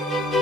thank you